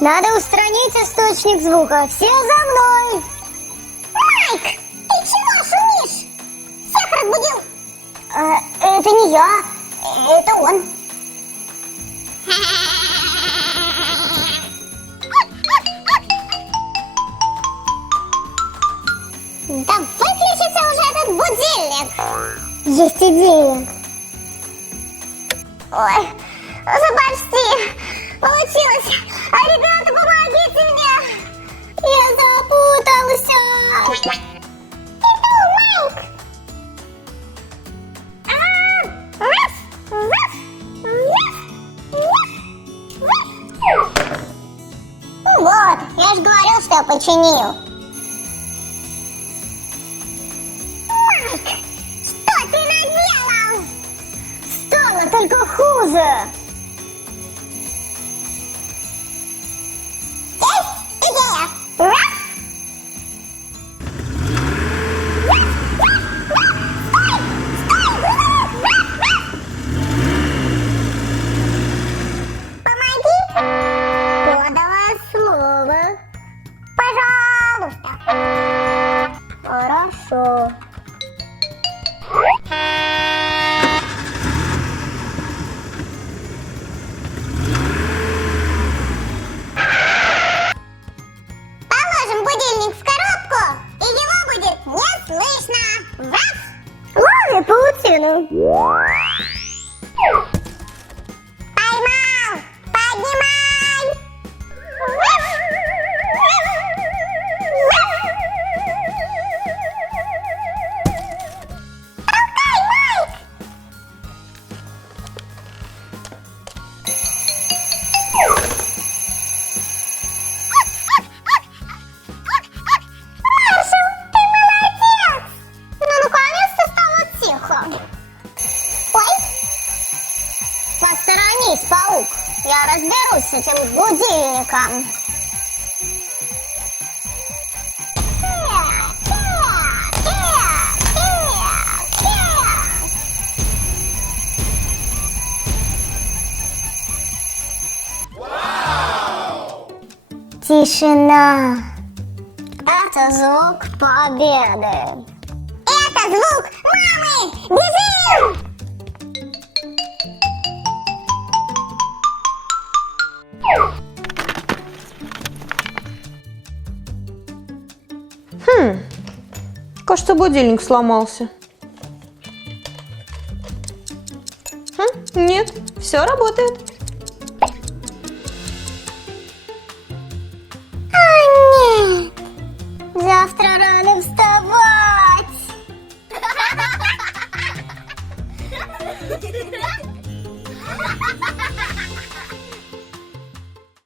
Надо устранить источник звука. Все за мной! Майк, ты чего шумишь? Всех разбудил? Это не я, это он. Да выключится уже этот будильник! Есть идея. Ой, почти получилось! А ребята, помогите мне! Я запутался. Иду, Майк! Вот, я же говорил, что я починил. Майк, что ты наделал? Стало только хуже. Хорошо. Положим будильник в коробку, и его будет не слышно. Раз. Лови паутину. Поймал. Поднимай. Посторонись, паук. Я разберусь с этим будильником. Тишина. Это звук победы. Это звук мамы! Бежим! Кажется, будильник сломался. Нет, все работает. Нет, завтра рано вставать.